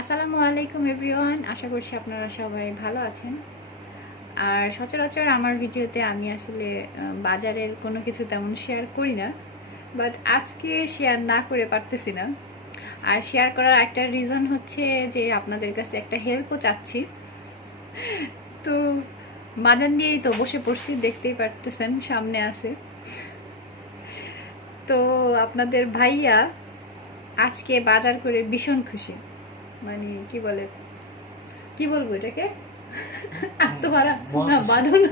আসসালামু আলাইকুম এভরিওয়ান, আশা করছি আপনারা সবাই ভালো আছেন। আর সচরাচর আমার ভিডিওতে আমি আসলে বাজারের কোনো কিছু তেমন শেয়ার করি না, বাট আজকে শেয়ার না করে পারতেছি না। আর শেয়ার করার একটা রিজন হচ্ছে যে আপনাদের কাছে একটা হেল্পও চাচ্ছি। তো বাজার নিয়েই তো বসে পড়ছি, দেখতেই পারতেছেন সামনে আছে। তো আপনাদের ভাইয়া আজকে বাজার করে ভীষণ খুশি, মানে কি বলবো এটাকে, আত্মহারা না বাঁধন,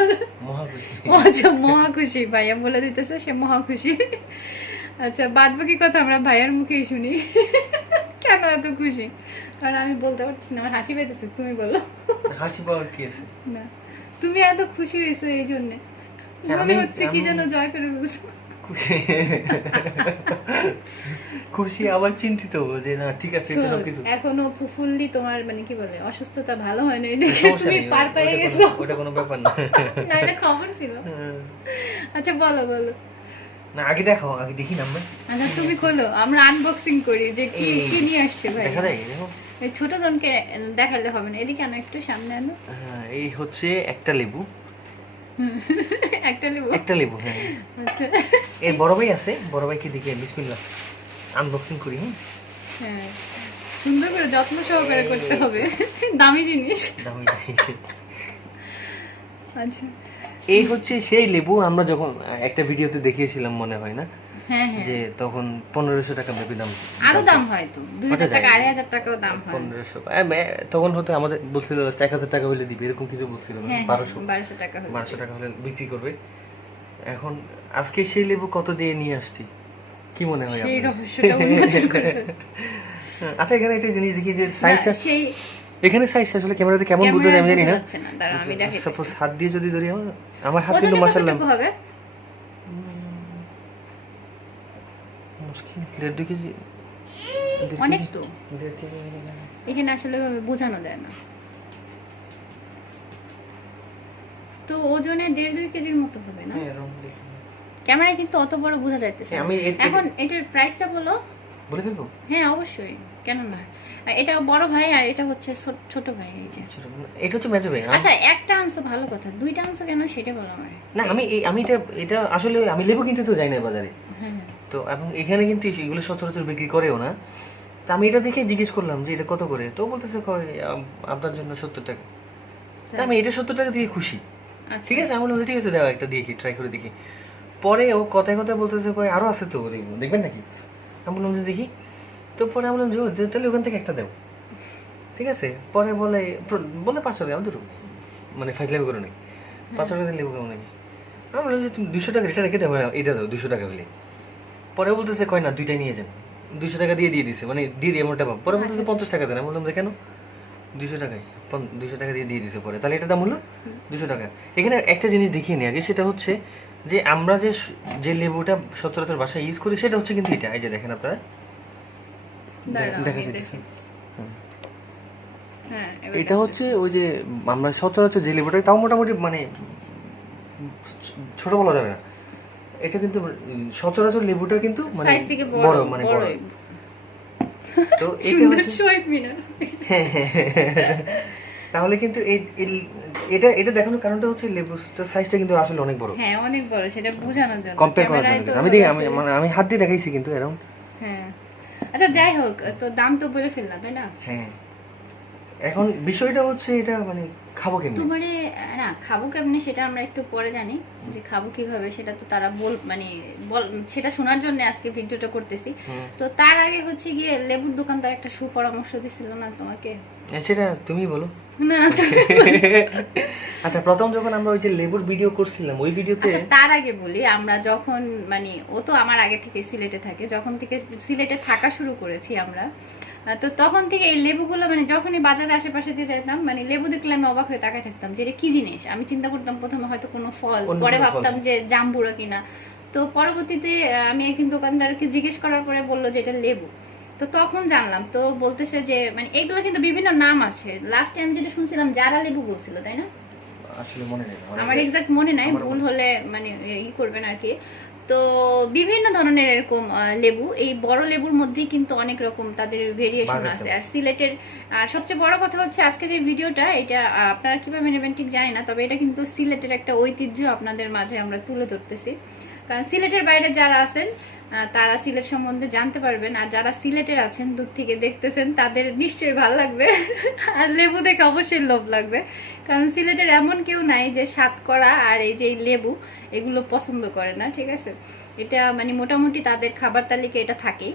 আচ্ছা মহা খুশি। ভাইয়া বলে দিতেছে সে মহা খুশি। আচ্ছা বাদ বাকি কথা আমরা ভাইয়ার মুখেই শুনি কেন এত খুশি, কারণ আমি বলতে পারছি না, আমার হাসি পেতেছে। তুমি বলো। হাসি পাওয়ার কি আছে? না তুমি এত খুশি হয়েছো এই জন্য মনে হচ্ছে কি যেন জয় করে বলছো। খুশি আবার চিন্তিত যে না ঠিক আছে, এটা সবকিছু এখনো ফুললি তোমার মানে কি বলে অসুস্থতা ভালো হয় না, দেখে তুমি পার পেয়ে গেছো। ওটা কোনো ব্যাপার না, না এটা খবর ছিল। আচ্ছা বলো বলো না আগে দেখাও, আগে দেখি না আমরা। আচ্ছা তুমি খোলো, আমরা আনবক্সিং করি যে কি কি নিয়ে আসছে ভাই। দেখা যায় দেখো, এই ছোট জনকে দেখালে হবে না, এদিকে আনো, একটু সামনে আনো। হ্যাঁ এই হচ্ছে একটা লেবু। একটা লেবু হ্যাঁ। আচ্ছা এর বড় ভাই আছে, বড় ভাইকে দেখে বিসমিল্লাহ আনবক্সিং করি। হ্যাঁ সুন্দর করে যত্ন সহকারে করতে হবে, দামি জিনিস। আচ্ছা এই হচ্ছে সেই লেবু আমরা যখন একটা ভিডিওতে দেখিয়েছিলাম মনে হয় না, হ্যাঁ হ্যাঁ যে তখন 1500 টাকা বেবি দাম, আরো দাম হয় তো 2000 টাকা 2500 টাকাও দাম হয়। 1500 তখন হতে আমাদের বলছিল 1000 টাকা হলে দিবে, এরকম কিছু বলছিল না, 1200 টাকা হলে 1200 টাকা হলে বিক্রি করবে। এখন আজকে সেই লেবু কত দিয়ে নিয়ে আসছি কি মনে হয় সেই রহস্যটা উন্মোচন করতে। আচ্ছা এখানে একটা জিনিস দেখি যে সাইজটা, সেই এখানে সাইজটা আসলে ক্যামেরাতে কেমন বোঝা যায় আমি জানি না। দাঁড়াও আমি দেখাই। সাপোজ হাত দিয়ে যদি ধরি, আমার হাত কিন্তু মাশাআল্লাহ হবে মুশকিল 1.5 কেজি, অনেক তো। 1.5 কেজি এখানে আসলে বোঝানো যায় না, তো ওজনে 1.5-2 কেজির মতো হবে না। ক্যামেরায় কিন্তু অত বড় বোঝা যাইতেছে। এখন এটার প্রাইসটা বলে ফেলবো? হ্যাঁ অবশ্যই, কেন না। এটা বড় ভাই আর এটা হচ্ছে ছোট ভাই। এই যে এটা হচ্ছে মেজো ভাই। আচ্ছা একটা আনছো ভালো কথা, দুইটা আনছো কেন সেটা বলো আমারে। না আমি এটা আসলে আমি লেবু কিনতে তো যাই না বাজারে, হ্যাঁ তো এবং এখানে কিন্তু এগুলো সচরাচর বিক্রি করেও না। তো আমি এটা দেখে জিজ্ঞেস করলাম যে এটা কত করে, তো বলতেছে কয় আপনার জন্য 70 টাকা। তা আমি এটা 70 টাকা দিয়ে খুশি। ঠিক আছে, আমি বললাম ঠিক আছে দাও একটা দেখি, ট্রাই করে দেখি। পরে ও কথায় কথায় বলতেছে কয় আরো আছে তো, দেখবেন নাকি? আমি বললাম যে দেখি। তো পরে আমি বললাম যে তাহলে ওখান থেকে একটা দাও, ঠিক আছে। পরে বলে 500 টাকা, আমি দুটো মানে ফাইজলামি করে নাকি 500 টাকা দিয়ে লেবু কেমন নাকি। আমি বললাম যে তুমি 200 টাকা এটা রেখে দাও, এটা দাও 200 টাকা হলে। পরে বলতেছে কয় না দুইটাই নিয়ে যান, 200 টাকা দিয়ে দিছে, মানে দিয়ে এমনটা ভাব। পরে বলতেছে 50 টাকা দেন। আমি বললাম যে কেন, 200 টাকায় 200 টাকা দিয়ে দিছে। পরে তাহলে এটা দাম হলো 200 টাকা। এখানে একটা জিনিস দেখিয়ে নিই আগে, সেটা হচ্ছে যে আমরা যে লেবুটা সচরাচর বাসায় ইউজ করি সেটা হচ্ছে কিন্তু এটা, এই যে দেখেন আপনারা দেখা যাচ্ছে। এটা হচ্ছে ওই যে আমরা সচরাচর যে লেবুটা, তাও মোটামুটি মানে ছোট বলা যাবে না, এটা কিন্তু সচরাচর লেবুটা কিন্তু মানে বড়, মানে বড়। তো তাহলে কিন্তু এটা এটা দেখানোর কারণটা হচ্ছে লেবুটার সাইজটা কিন্তু আসলে অনেক বড়। হ্যাঁ অনেক বড়, সেটা বোঝানোর জন্য, কম্পেয়ার করার জন্য। আমি হাত দিয়ে দেখাইছি কিন্তু এরকম। হ্যাঁ আচ্ছা যাই হোক, তো দাম তো বলে ফেললাম তাই না। হ্যাঁ এখন বিষয়টা হচ্ছে এটা মানে খাবো কেমনে, তো মানে না খাবো কেমনে সেটা আমরা একটু পরে জানি, যে খাবো কিভাবে সেটা তো তারা সেটা শোনার জন্য আজকে ভিডিওটা করতেছি। তো তার আগে হচ্ছে গিয়ে লেবুর দোকানদার একটা সুপরামর্শ দিছিল না তোমাকে, সেটা তুমি বলো না। আচ্ছা প্রথম যখন আমরা ওই যে লেবুর ভিডিও করছিলাম ওই ভিডিওতে, তার আগে বলি, আমরা যখন মানে ও তো আমার আগে থেকে সিলেটে থাকে, যখন থেকে সিলেটে থাকা শুরু করেছি আমরা, তো তখন থেকে এই লেবুগুলো মানে যখনই বাজারে আশেপাশে দিয়ে যেতাম, মানে লেবু দেখলে আমি অবাক হয়ে তাকায় থাকতাম যে এটা কি জিনিস। আমি চিন্তা করতাম প্রথমে হয়তো কোনো ফল, পরে ভাবতাম যে জাম্বুরা কিনা। তো পরবর্তীতে আমি একদিন দোকানদারকে জিজ্ঞেস করার পরে বললো যে এটা লেবু। তো তখন জানলাম, তো বলতেছে যে মানে এগুলো কিন্তু বিভিন্ন নাম আছে। লাস্ট টাইম যেটা শুনছিলাম জারা লেবু বলছিল, তাই না? আসলে মনে নেই, আমার এক্সাক্ট মনে নাই, ভুল হলে মানে ই করবেন আর কি। তো বিভিন্ন ধরনের এরকম লেবু, এই বড় লেবুর মধ্যেই কিন্তু অনেক রকম তাদের ভেরিয়েশন আছে। আর সিলেটের সবচেয়ে বড় কথা হচ্ছে আজকে যে ভিডিওটা, এটা আপনারা কিভাবে নেবেন ঠিক জানি না, তবে এটা কিন্তু সিলেটের একটা ঐতিহ্য আপনাদের মাঝে আমরা তুলে ধরতেছি। কারণ সিলেটের বাইরে যারা আছেন তারা সিলেট সম্বন্ধে জানতে পারবেন, আর যারা সিলেটের আছেন দূর থেকে দেখতেছেন তাদের নিশ্চয়ই ভালো লাগবে আর লেবু দেখে অবশ্যই লোভ লাগবে। কারণ সিলেটের এমন কেউ নাই যে সাতকরা আর এই যে লেবু এগুলো পছন্দ করে না, ঠিক আছে? এটা মানে মোটামুটি তাদের খাবার তালিকা এটা থাকেই।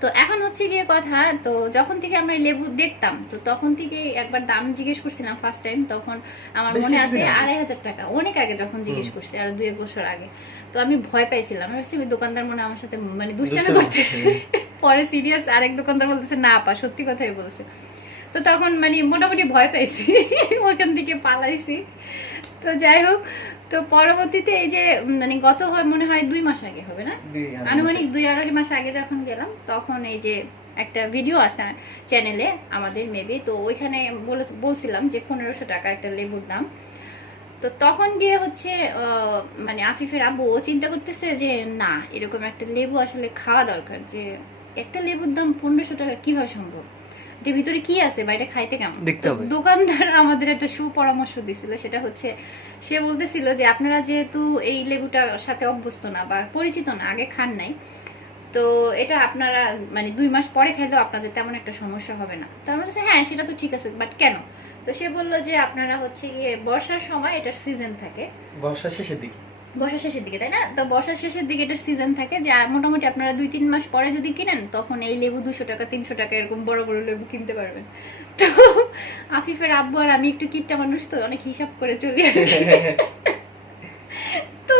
তো এখন হচ্ছে গিয়ে কথা, তো যখন থেকে আমরা লেবু দেখতাম, তো তখন থেকে একবার দাম জিজ্ঞেস করছিলাম ফার্স্ট টাইম, তখন আমার মনে আছে 2500 টাকা, অনেক আগে যখন জিজ্ঞেস করছি, আর 2-1 বছর আগে। তো আমি ভয় পাইছিলাম, আমি ভাবছি দোকানদার মনে আমার সাথে মানে দুষ্টামি করতেছে। পরে সিরিয়াস আরেক দোকানদার বলতেছে না আপা সত্যি কথাই বলছে। তো তখন মানে মোটামুটি ভয় পাইছি, ওইখান থেকে পালাইছি। তো যাই হোক, তো পরবর্তীতে এই যে মানে গত হয় মনে হয় 2 মাস আগে হবে না, আনুমানিক 2-2.5 মাস আগে যখন গেলাম, তখন এই যে একটা ভিডিও আছে চ্যানেলে আমাদের মেবি, তো ওইখানে বলছিলাম যে 1500 টাকা একটা লেবুর দাম। তো তখন গিয়ে হচ্ছে মানে আফিফের আব্বু চিন্তা করতেছে যে না এরকম একটা লেবু আসলে খাওয়া দরকার, যে একটা লেবুর দাম 1500 টাকা কিভাবে সম্ভব, এর ভিতরে কি আছে বা এটা খাইতে কেমন। দোকানদার আমাদের একটা সুপরামর্শ দিছিল, সেটা হচ্ছে সে বলতেছিল যে আপনারা যেহেতু এই লেবুটার সাথে অভ্যস্ত না বা পরিচিত না, আগে খান নাই, তো এটা আপনারা মানে 2 মাস পরে খেলেও আপনাদের তেমন একটা সমস্যা হবে না। তো আমরা বলছি হ্যাঁ সেটা তো ঠিক আছে, বাট কেন? তো সে বললো যে আপনারা হচ্ছে গিয়ে বর্ষার সময় এটার সিজন থাকে, বর্ষার শেষের দিকে, বর্ষার শেষের দিকে, তাই না? তো বর্ষার শেষের দিকে এটা সিজন থাকে, যে মোটামুটি আপনারা 2-3 মাস পরে যদি কিনেন তখন এই লেবু 200 টাকা 300 টাকা এরকম বড় বড় লেবু কিনতে পারবেন। তো আফিফের আব্বু আর আমি একটু কিপটা মানুষ, তো অনেক হিসাব করে চলি আসি। তো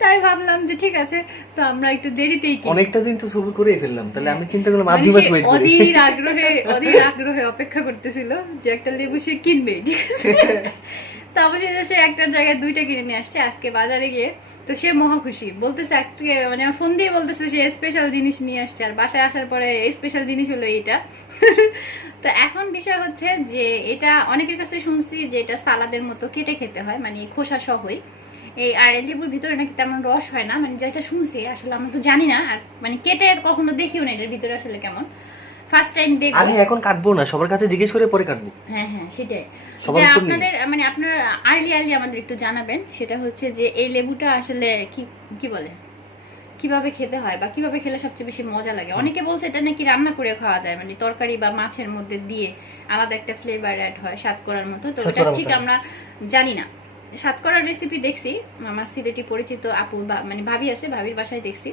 তাই ভাবলাম যে ঠিক আছে, তো আমরা একটু দেরিতেই কিনি। অনেকটা দিন তো সবুর করেই ফেললাম, তাহলে আমি চিন্তা করলাম আর 2 মাস ওয়েট করি। অধীর আগ্রহে অপেক্ষা করতেছিল যে একটা লেবু সে কিনবে, ঠিক আছে? তো অবশেষে সে একটা জায়গায় 2টা কিনে নিয়ে আসছে আজকে বাজারে গিয়ে। তো সে মহা খুশি, বলতেছে আজকে মানে ফোন দিয়ে বলতেছে সে স্পেশাল জিনিস নিয়ে আসছে, আর বাসায় আসার পরে স্পেশাল জিনিস হলো এইটা। তো এখন বিষয় হচ্ছে যে এটা অনেকের কাছে শুনছি যে এটা সালাদের মতো কেটে খেতে হয়, মানে খোসা সহই। এই আর এই লেবুর ভিতরে নাকি তেমন রস হয় না, মানে যেটা শুনছি, আসলে আমরা তো জানি না, আর মানে কেটে কখনো দেখিও না এটার ভিতরে আসলে কেমন। ফার্স্ট টাইম দেখবো। আমি এখন কাটবো না, সবার কাছে জিজ্ঞেস করে পরে কাটবো। হ্যাঁ হ্যাঁ সেটাই। আপনাদের মানে আপনারা আর্লি আমাদের একটু জানাবেন, সেটা হচ্ছে যে এই লেবুটা আসলে কি বলে, কিভাবে খেতে হয় বা কিভাবে খেলে সবচেয়ে বেশি মজা লাগে। অনেকে বলছে এটা নাকি রান্না করে খাওয়া যায়, মানে তরকারি বা মাছের মধ্যে দিয়ে আলাদা একটা ফ্লেভার অ্যাড হয় সাতকরার মতো। তো এটা ঠিক আমরা জানি না। সাতকরার রেসিপি দেখছি আমার সিলেটি পরিচিত আপু বা মানে ভাবি আছে, ভাবির বাসায় দেখছি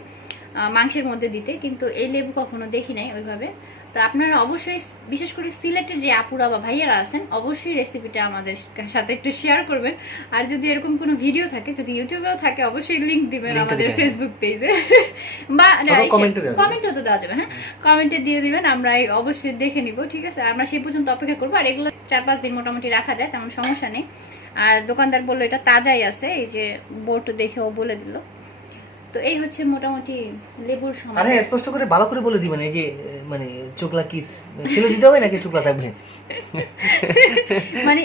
মাংসের মধ্যে দিতে, কিন্তু এই লেবু কখনো দেখি নাই ওইভাবে। তো আপনারা অবশ্যই বিশেষ করে সিলেটের যে আপুরা বা ভাইয়ারা আছেন অবশ্যই রেসিপিটা আমাদের সাথে একটু শেয়ার করবেন। আর যদি এরকম কোনো ভিডিও থাকে, যদি ইউটিউবেও থাকে, অবশ্যই লিংক দিবেন আমাদের ফেসবুক পেজে বা কমেন্টও তো দেওয়া যাবে। হ্যাঁ, কমেন্টে দিয়ে দিবেন, আমরা অবশ্যই দেখে নিব, ঠিক আছে? আমরা সেই পর্যন্ত অপেক্ষা করবো। আর এগুলো 4-5 দিন মোটামুটি রাখা যায়, তেমন সমস্যা নেই। আর দোকানদার বললো এটা তাজাই আছে, এই যে বোর্ড দেখেও বলে দিল। তো এই হচ্ছে মোটামুটি লেবুর সময়। আরে স্পষ্ট করে ভালো করে বলে দিবেন, এই যে মানে চোকলা কিস ফেলে দিতে হবে নাকি চোকলা থাকবে? মানে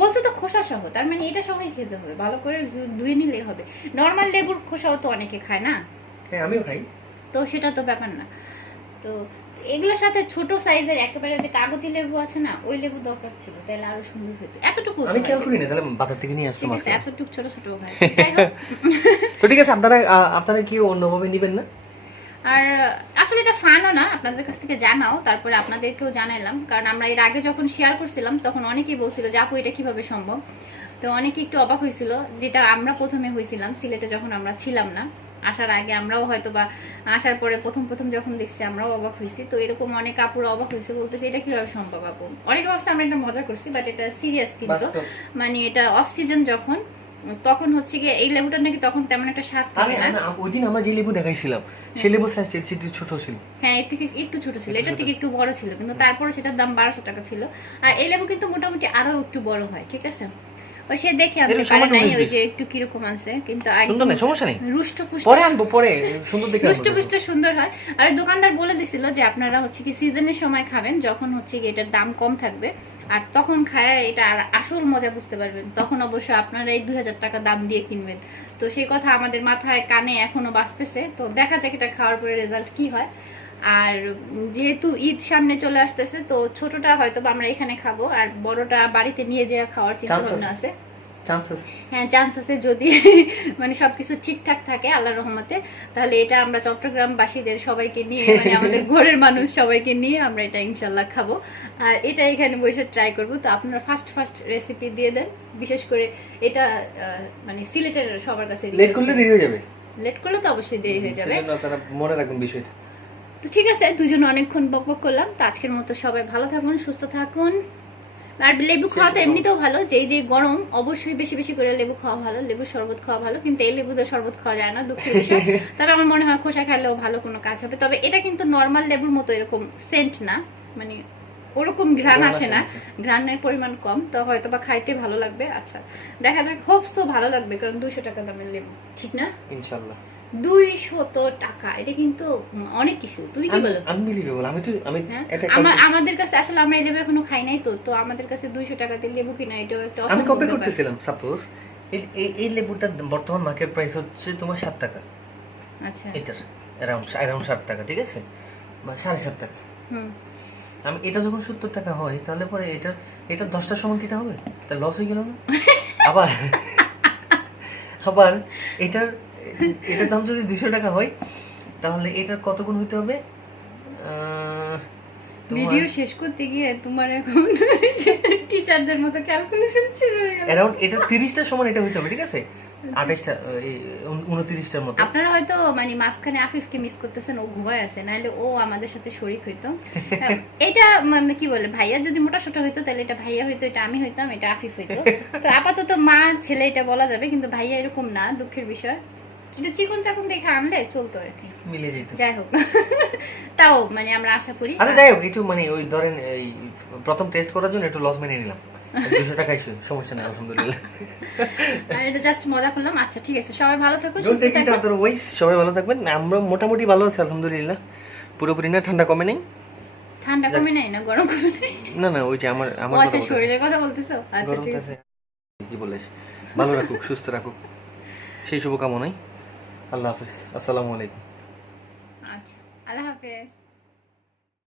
বলছে তো খোসা সহ, তার মানে এটা সহই খেতে হবে, ভালো করে ধুয়ে নিলেই হবে। নরমাল লেবুর খোসাও তো অনেকে খায় না? হ্যাঁ আমিও খাই। তো সেটা তো ব্যাপার না। তো এগুলোর সাথে ছোট সাইজের একেবারে যে কাগজি লেবু আছে না, ওই লেবু দরকার ছিল, তাহলে আরো সুন্দর হতো। এতটুকু আমি খেয়াল করি না, তাহলে বাজার থেকে নিয়ে আসতে মাছ। এতটুকু ছোট ছোট ভাই। যাই হোক, তো ঠিক আছে, আপনারা কি অন্যভাবে নেবেন না? আর আসলে এটা ফানও না, আপনাদের কাছ থেকে জানাও, তারপরে আপনাদেরকেও জানাইলাম। কারণ আমরা এর আগে যখন শেয়ার করছিলাম তখন অনেকেই বলছিল যে আপু এটা কিভাবে সম্ভব। তো অনেকে একটু অবাক হয়েছিল, যেটা আমরা প্রথমে হয়েছিলাম সিলেটে যখন আমরা ছিলাম না, আসার আগে আমরাও হয়তো বা আসার পরে প্রথম যখন দেখছি আমরাও অবাক হয়েছি। তো এরকম অনেক আপুরা অবাক হয়েছে, বলতেছে এটা কিভাবে সম্ভব আপু। অনেকে ভাবছে আমরা এটা মজা করছি, বাট এটা সিরিয়াস। কিন্তু মানে এটা অফ সিজন যখন, তখন হচ্ছে গিয়ে এই লেবুটা নাকি তখন তেমন একটা স্বাদ থাকে না। ওই দিন আমরা যে লেবু দেখাইছিলাম সেই লেবু সাইজটা একটু ছোট ছিল। হ্যাঁ, এর থেকে একটু ছোট ছিল, এটার থেকে একটু বড় ছিল, কিন্তু তারপরে সেটার দাম 1200 টাকা ছিল। আর এই লেবু কিন্তু মোটামুটি আরো একটু বড় হয়, ঠিক আছে? ওই সে দেখে আনতে এরকম পারে সামান্য নাই, 19 ওই যে একটু কিরকম আছে, কিন্তু সুন্দর একদম না, সমস্যা নেই, রুষ্টপুষ্ট পরে আনবো, পরে সুন্দর দেখে আনবো। রুষ্টপুষ্ট সুন্দর হয়। আর ওই দোকানদার বলে দিছিল যে আপনারা হচ্ছে কি সিজনের সময় খাবেন, যখন হচ্ছে কি এটার দাম কম থাকবে, আর তখন খায় এটা আর আসল মজা বুঝতে পারবেন, তখন অবশ্য আপনারা এই 2000 টাকা দাম দিয়ে কিনবেন। তো সেই কথা আমাদের মাথায় কানে এখনো বাজতেছে, তো দেখা যাক এটা খাওয়ার পরে রেজাল্ট কি হয়। আর যেহেতু ঈদ সামনে চলে আসতেছে, তো ছোটটা হয়তো বা আমরা এখানে খাবো, আর বড়টা বাড়িতে নিয়ে যেয়ে খাওয়ার চিন্তা ভাবনা আছে। হ্যাঁ, চান্স আছে যদি মানে সবকিছু ঠিকঠাক থাকে আল্লাহর রহমতে, তাহলে এটা আমরা চট্টগ্রামবাসীদের সবাইকে নিয়ে, মানে আমাদের ঘরের মানুষ সবাইকে নিয়ে আমরা এটা ইনশাল্লাহ খাবো। আর এটা এখানে বসে ট্রাই করবো। তো আপনারা ফার্স্ট রেসিপি দিয়ে দেন, বিশেষ করে এটা মানে সিলেটের সবার কাছে লেট করলে দেরি হয়ে যাবে, লেট করলে তো অবশ্যই দেরি হয়ে যাবে, সেজন্য আপনারা মনে রাখবেন বিষয়টা। তো ঠিক আছে, দুজন অনেকক্ষণ বকবক করলাম, তো আজকের মতো সবাই ভালো থাকুন, সুস্থ থাকুন। আর লেবু খাওয়া তো এমনিতেও ভালো, যে গরম অবশ্যই বেশি বেশি করে লেবু খাওয়া ভালো, লেবুর শরবত খাওয়া ভালো, কিন্তু এই লেবুতে শরবত খাওয়া যায় না, দুঃখের বিষয়। তবে আমার মনে হয় খোসা খেলেও ভালো কোনো কাজ হবে। তবে এটা কিন্তু নর্মাল লেবুর মতো এরকম সেন্ট না, মানে ওরকম ঘ্রাণ আসে না, ঘ্রাণের পরিমাণ কম, তো হয়তো বা খাইতে ভালো লাগবে। আচ্ছা দেখা যাক, হোপসো ভালো লাগবে, কারণ 200 টাকা দামের লেবু, ঠিক না? ইনশাআল্লাহ 200 টাকা, এটা কিন্তু অনেক কিছু। তুমি কি বলো? আনবিলিভেবল। আমি এটা আমাদের কাছে আসলে আমরা এই লেবু এখনো খাই নাই, তো আমাদের কাছে 200 টাকাতে লেবু কিনা এটাও একটা আমি অসম্ভব কম্পেয়ার ব্যাপার। করতেছিলাম, সাপোজ এই লেবুটার বর্তমান মার্কেট প্রাইস হচ্ছে তোমার 7 টাকা, আচ্ছা, এটার অ্যারাউন্ড 7 টাকা, ঠিক আছে, বা 7.5 টাকা। হুম, আমি এটা যখন 70 টাকা হয়, তাহলে পরে এটা 10টার সমান কিটা হবে, তা লস হয়ে গেল না? আবার আবার এটার দাম যদি 200 টাকা হয়, তাহলে এটার কত গুণ হইতে হবে? ভিডিও শেষ করতে গিয়ে তোমার এখন টিচারদের মতো ক্যালকুলেশন শুরু হয়ে গেল। অ্যারাউন্ড এটা 30টার সমান এটা হইতে হবে, ঠিক আছে, 28টা 29টার মতো। আপনারা হয়তো মানে মাঝখানে আফিফকে মিস করতেছেন, ও ঘুমায় আছে, নাহলে ও আমাদের সাথে শরীক হইতো। এটা মানে কি বলে, ভাইয়া যদি মোটা সোটা হইতো তাহলে এটা ভাইয়া হইতো, এটা আমি হইতাম, এটা আফিফ হইতো। তো আপাতত মা ছেলে এটা বলা যাবে, কিন্তু ভাইয়া এরকম না, দুঃখের বিষয়। এটা চিকন চাকন দেখে আনলে চলতো আর কি, মিলে যেত। যাই হোক তাও মানে আমরা আশা করি। আচ্ছা যাই হোক, একটু মানে ওই ধরেন এই প্রথম টেস্ট করার জন্য একটু লস মেনে নিলাম, 200 টাকাই সমস্যা নেই, আলহামদুলিল্লাহ। আর এটা জাস্ট মজা করলাম। আচ্ছা ঠিক আছে, সবাই ভালো থাকুন, সুস্থ থাকুন। সবাই ভালো থাকবেন। আমরা মোটামুটি ভালো আছি আলহামদুলিল্লাহ, পুরোপুরি না, ঠান্ডা কমে নেই। ঠান্ডা কমে নাই না, গরম কমে নাই? না ওই যে আমার আচ্ছা, শরীরের কথা বলতেছো? আচ্ছা ঠিক আছে, কি বলিস, ভালো রাখুক, সুস্থ রাখুক, সেই শুভকামনাই। আল্লাহ হাফেজ, আসসালামু আলাইকুম। আচ্ছা, আল্লাহ হাফেজ।